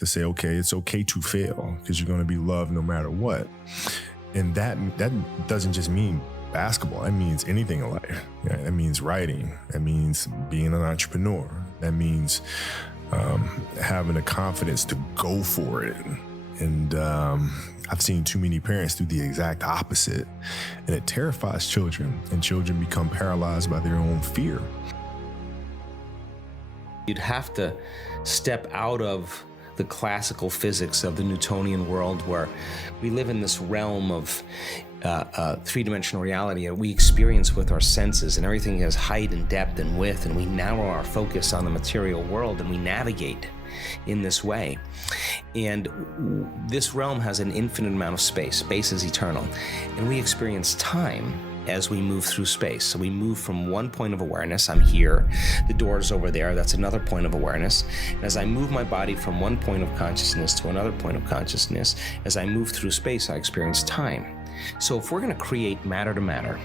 to say, okay, it's okay to fail because you're going to be loved no matter what. And that doesn't just mean basketball. That means anything in life. Yeah, that means writing. That means being an entrepreneur. That means having the confidence to go for it. And I've seen too many parents do the exact opposite, and it terrifies children, and children become paralyzed by their own fear. You'd have to step out of the classical physics of the Newtonian world, where we live in this realm of three-dimensional reality that we experience with our senses, and everything has height and depth and width, and we narrow our focus on the material world and we navigate in this way. And this realm has an infinite amount of space. Space is eternal, and we experience time as we move through space. So we move from one point of awareness, I'm here, the door's over there, that's another point of awareness. And as I move my body from one point of consciousness to another point of consciousness, as I move through space, I experience time. So if we're going to create matter to matter,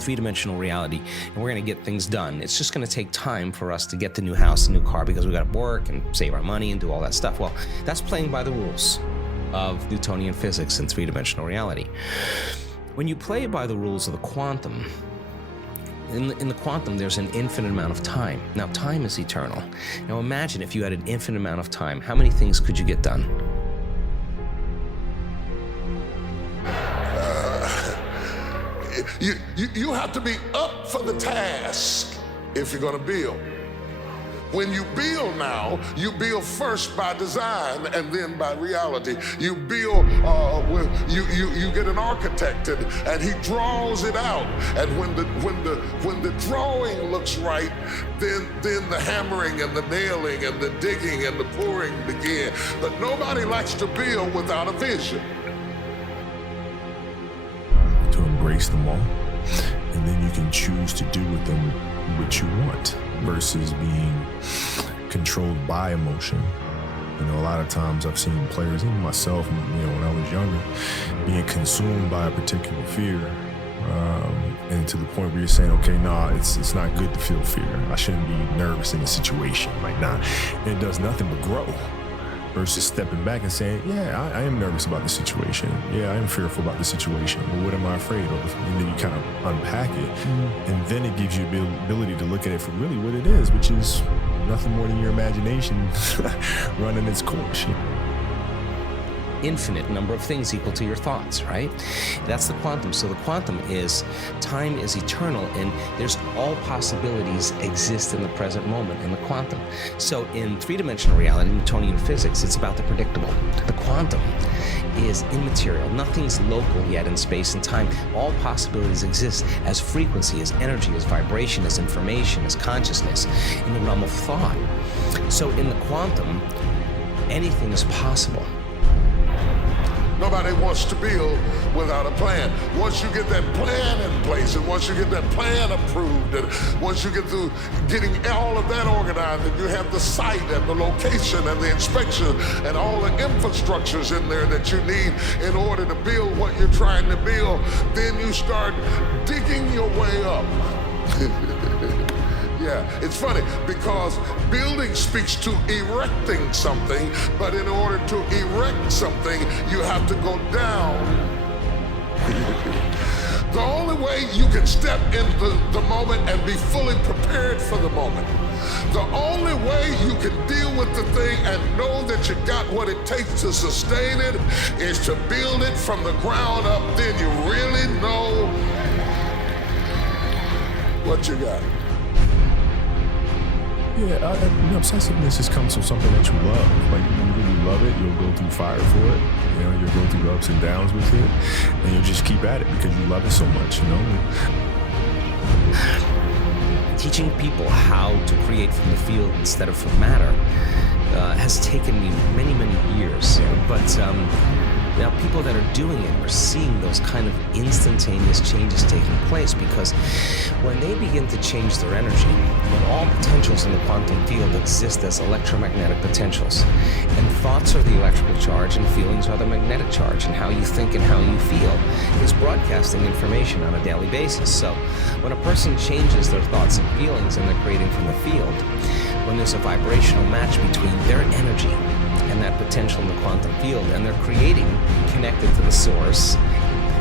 three-dimensional reality, and we're going to get things done, it's just going to take time for us to get the new house, the new car, because we got to work and save our money and do all that stuff. Well, that's playing by the rules of Newtonian physics and three-dimensional reality. When you play by the rules of the quantum, in the quantum, there's an infinite amount of time. Now, time is eternal. Now, imagine if you had an infinite amount of time, how many things could you get done? You have to be up for the task if you're going to build. When you build now, you build first by design and then by reality. You build you get an architect and he draws it out. And when the drawing looks right, then the hammering and the nailing and the digging and the pouring begin. But nobody likes to build without a vision. To embrace them all, and then you can choose to do with them what you want versus being controlled by emotion. A lot of times I've seen players, even myself, when I was younger, being consumed by a particular fear, and to the point where you're saying, okay, it's not good to feel fear. I shouldn't be nervous in a situation right now. It does nothing but grow. Versus stepping back and saying, yeah, I am nervous about the situation. Yeah, I am fearful about the situation. But what am I afraid of? And then you kind of unpack it. And then it gives you the ability to look at it for really what it is, which is nothing more than your imagination running its course. Infinite number of things equal to your thoughts, right? That's the quantum. So the quantum is time is eternal, and there's all possibilities exist in the present moment in the quantum. So in three-dimensional reality, Newtonian physics, it's about the predictable. The quantum is immaterial. Nothing's local yet in space and time. All possibilities exist as frequency, as energy, as vibration, as information, as consciousness in the realm of thought. So in the quantum, anything is possible. Nobody wants to build without a plan. Once you get that plan in place, and once you get that plan approved, and once you get through getting all of that organized, and you have the site and the location and the inspection and all the infrastructures in there that you need in order to build what you're trying to build, then you start digging your way up. Yeah, it's funny because building speaks to erecting something, but in order to erect something, you have to go down. The only way you can step into the moment and be fully prepared for the moment, the only way you can deal with the thing and know that you got what it takes to sustain it is to build it from the ground up. Then you really know what you got. Yeah, obsessiveness just comes from something that you love. Like, you really love it, you'll go through fire for it. You'll go through ups and downs with it, and you'll just keep at it because you love it so much, Teaching people how to create from the field instead of from matter has taken me many, many years. But now people that are doing it are seeing those kind of instantaneous changes taking place, because when they begin to change their energy, when all potentials in the quantum field exist as electromagnetic potentials, and thoughts are the electrical charge and feelings are the magnetic charge, and how you think and how you feel is broadcasting information on a daily basis. So when a person changes their thoughts and feelings and they're creating from the field, when there's a vibrational match between their energy from the quantum field, and they're creating connected to the source,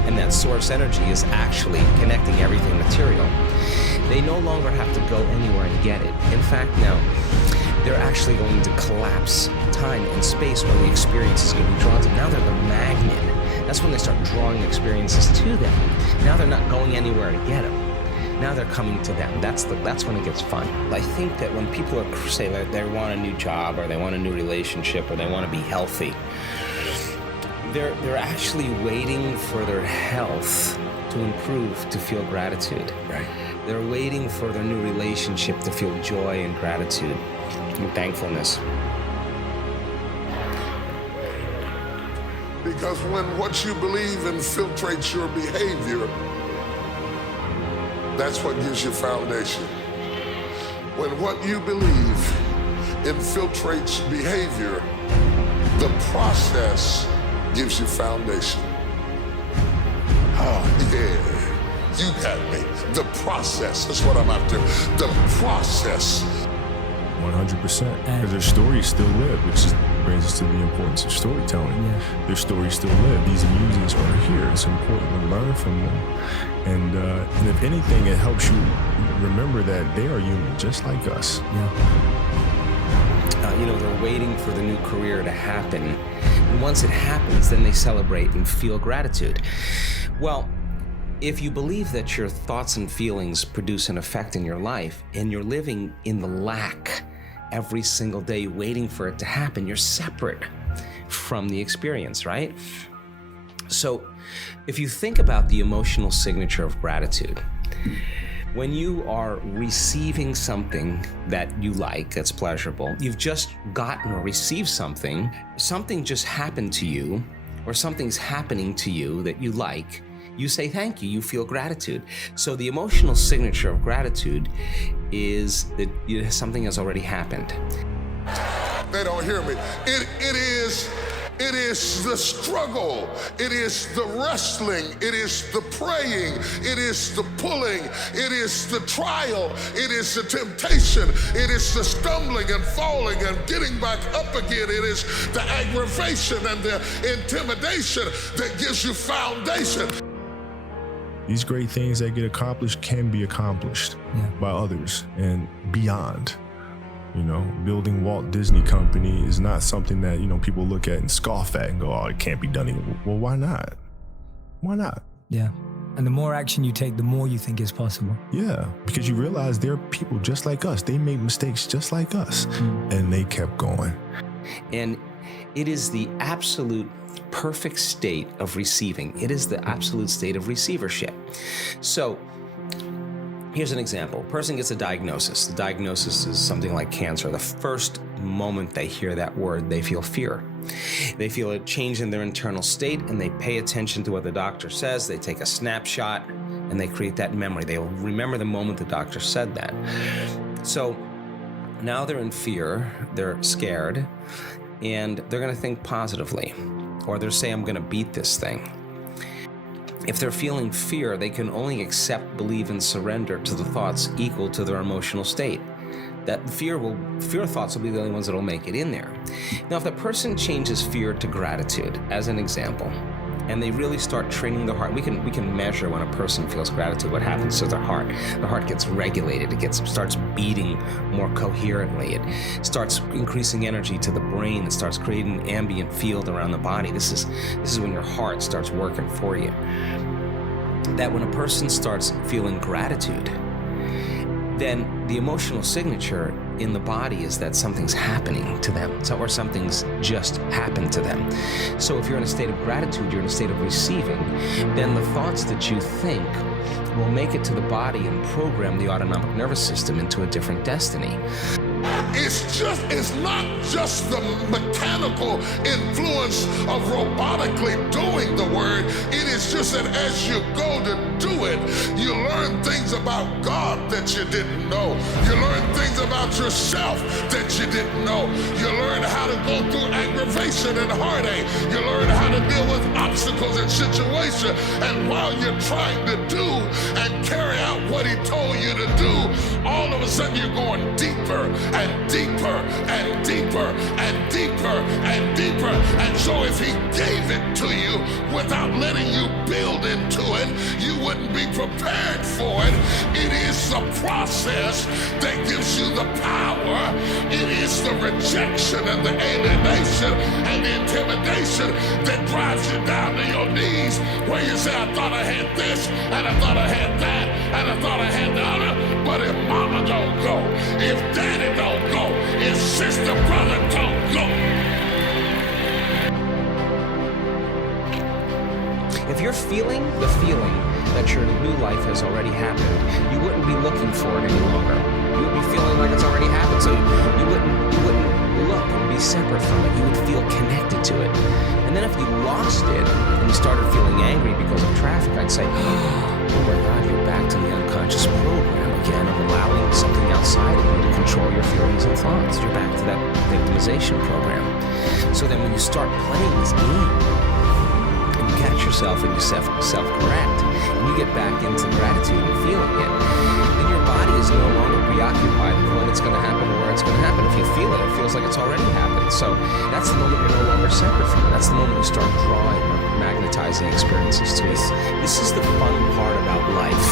and that source energy is actually connecting everything material. They no longer have to go anywhere and get it. In fact, now, they're actually going to collapse time and space where the experience is going to be drawn to. Now they're the magnet. That's when they start drawing experiences to them. Now they're not going anywhere to get them. Now they're coming to them. That's when it gets fun. I think that when people say that they want a new job, or they want a new relationship, or they want to be healthy, they're actually waiting for their health to improve to feel gratitude. Right. They're waiting for their new relationship to feel joy and gratitude and thankfulness. Because when what you believe infiltrates your behavior, that's what gives you foundation. When what you believe infiltrates behavior, the process gives you foundation. Oh, yeah, you got me. The process is what I'm after. The process. 100%. Because their stories still live, which brings us to the importance of storytelling. Yeah. Their stories still live. These muses are here. It's important to learn from them. And if anything, it helps you remember that they are human, just like us. Yeah. They're waiting for the new career to happen. And once it happens, then they celebrate and feel gratitude. Well, if you believe that your thoughts and feelings produce an effect in your life, and you're living in the lack every single day waiting for it to happen, you're separate from the experience, right? So if you think about the emotional signature of gratitude, when you are receiving something that you like, that's pleasurable, you've just gotten or received something just happened to you, or something's happening to you that you like, you say thank you, you feel gratitude. So the emotional signature of gratitude is that something has already happened. They don't hear me. It is the struggle. It is the wrestling. It is the praying. It is the pulling. It is the trial. It is the temptation. It is the stumbling and falling and getting back up again. It is the aggravation and the intimidation that gives you foundation. These great things that get accomplished can be accomplished by others and beyond. Building Walt Disney Company is not something that, people look at and scoff at and go, oh, it can't be done anymore. Well, why not? Why not? Yeah. And the more action you take, the more you think is possible. Yeah, because you realize they're people just like us. They made mistakes just like us, and they kept going. And it is the absolute perfect state of receiving. It is the absolute state of receivership. So here's an example. A person gets a diagnosis. The diagnosis is something like cancer. The first moment they hear that word, they feel fear. They feel a change in their internal state, and they pay attention to what the doctor says. They take a snapshot, and they create that memory. They will remember the moment the doctor said that. So now they're in fear, they're scared, and they're going to think positively, or they'll say, I'm going to beat this thing. If they're feeling fear, they can only accept, believe, and surrender to the thoughts equal to their emotional state. That fear thoughts will be the only ones that will make it in there. Now, if the person changes fear to gratitude, as an example, and they really start training the heart, we can measure when a person feels gratitude, what happens to their heart. The heart gets regulated, starts beating more coherently, it starts increasing energy to the brain, it starts creating an ambient field around the body. This is when your heart starts working for you. That when a person starts feeling gratitude, then the emotional signature in the body is that something's happening to them, or something's just happened to them. So if you're in a state of gratitude, you're in a state of receiving, then the thoughts that you think will make it to the body and program the autonomic nervous system into a different destiny. It's not just the mechanical influence of robotically doing the word. It is just that as you go to do it, you learn things about God that you didn't know. You learn things about yourself that you didn't know. You learn how to go through aggravation and heartache. You learn how to deal with obstacles and situations. And while you're trying to do and carry out what he told you to do, all of a sudden you're going deeper and deeper and deeper and deeper and deeper. And so if he gave it to you without letting you build into it, you wouldn't be prepared for it. It is the process that gives you the power. It is the rejection and the alienation and the intimidation that drives you down to your knees, where you say, I thought I had this, and I thought I had that, and I thought I had the other. But if mama don't go, if daddy don't go, if sister, brother don't go. If you're feeling the feeling that your new life has already happened, you wouldn't be looking for it any longer. You would be feeling like it's already happened, so you wouldn't look and be separate from it. You would feel connected to it. And then if you lost it and you started feeling angry because of traffic, I'd say, oh my God, you're back to the unconscious program again of allowing something outside of you to control your feelings and thoughts. You're back to that victimization program. So then when you start playing this game, and you catch yourself and you self-correct, and you get back into gratitude and feeling it, then your body is no longer preoccupied with when it's going to happen or where it's going to happen. If you feel it, it feels like it's already happened. So that's the moment you're no longer separate from it. That's the moment you start drawing or magnetizing experiences to it. This is the fun part about life.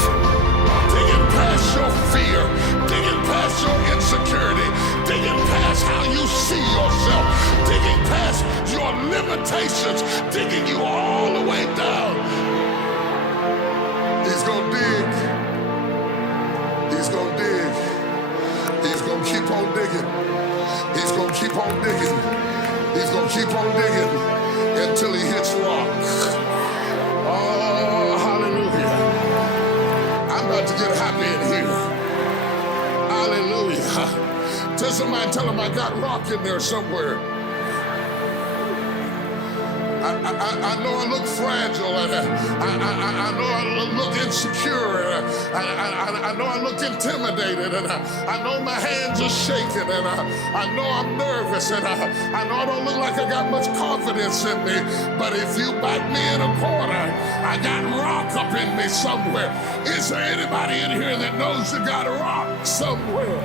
Digging past your fear, digging past your insecurity, digging past how you see yourself, digging past your limitations, digging you all the way down. He's gonna dig. He's gonna dig. He's gonna keep on digging. He's gonna keep on digging. He's gonna keep on digging until he hits rock. Oh, hallelujah. I'm about to get happy in here. Hallelujah. Tell somebody, tell them I got rock in there somewhere. I know I look fragile, and I know I look insecure, and I know I look intimidated, and I know my hands are shaking, and I know I'm nervous, and I know I don't look like I got much confidence in me, but if you back me in a corner, I got rock up in me somewhere. Is there anybody in here that knows you got rock somewhere?